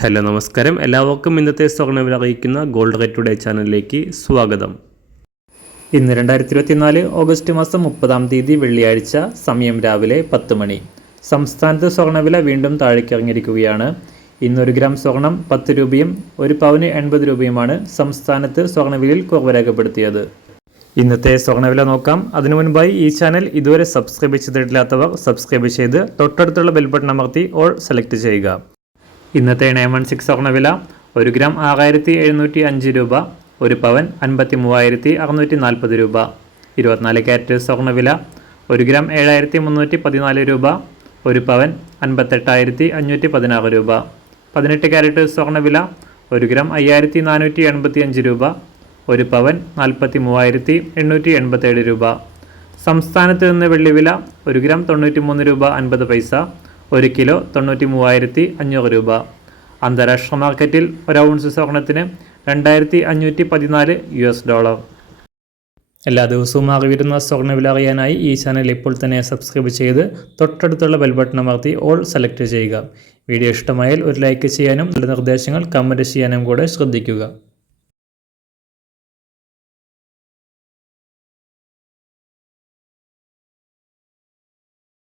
Hello നമസ്കാരം, എല്ലാവർക്കും ഇന്നത്തെ സ്വർണ്ണവില അറിയിക്കുന്ന ഗോൾഡ് റേറ്റ് ടുഡേ ചാനലിലേക്ക് സ്വാഗതം. ഇന്ന് 2024 ഓഗസ്റ്റ് മാസം 30 വെള്ളിയാഴ്ച, സമയം രാവിലെ 10 മണി. സംസ്ഥാനത്ത് സ്വർണ്ണവില വീണ്ടും താഴേക്കിറങ്ങിയിരിക്കുകയാണ്. ഇന്ന് 1 ഗ്രാം സ്വർണം 10 രൂപയും 1 പവന് 80 രൂപയുമാണ് സംസ്ഥാനത്ത് സ്വർണ്ണവിലയിൽ കുറവ് രേഖപ്പെടുത്തിയത്. ഇന്നത്തെ സ്വർണ്ണവില നോക്കാം. അതിനു മുൻപായി ഈ ചാനൽ ഇതുവരെ സബ്സ്ക്രൈബ് ചെയ്തിട്ടില്ലാത്തവർ സബ്സ്ക്രൈബ് ചെയ്ത് തൊട്ടടുത്തുള്ള ബെൽ ബട്ടൺ അമർത്തി ഓൾ സെലക്ട് ചെയ്യുക. ഇന്നത്തെ 916 സ്വർണ്ണവില 1 ഗ്രാം 6705 രൂപ, 1 പവൻ 53,640 രൂപ. 24 ക്യാരറ്റ് സ്വർണ്ണവില 1 ഗ്രാം 7314 രൂപ, 1 പവൻ 58,516 രൂപ. 18 ക്യാരറ്റ് സ്വർണ്ണവില 1 ഗ്രാം 5485 രൂപ, 1 പവൻ 43,887 രൂപ. സംസ്ഥാനത്ത് നിന്ന് വെള്ളിവില 1 ഗ്രാം 93 രൂപ 50 പൈസ, 1 കിലോ 93,500 രൂപ. അന്താരാഷ്ട്ര മാർക്കറ്റിൽ 1 ഔൺസ് സ്വർണത്തിന് $2,514. എല്ലാ ദിവസവും അറിവിരുന്ന സ്വർണ്ണവില അറിയാനായി ഈ ചാനൽ ഇപ്പോൾ തന്നെ സബ്സ്ക്രൈബ് ചെയ്ത് തൊട്ടടുത്തുള്ള ബെൽ ബട്ടൺ അമർത്തി ഓൾ സെലക്ട് ചെയ്യുക. വീഡിയോ ഇഷ്ടമായാൽ ഒരു ലൈക്ക് ചെയ്യാനും നല്ല നിർദ്ദേശങ്ങൾ കമൻറ്റ് ചെയ്യാനും കൂടെ ശ്രദ്ധിക്കുക.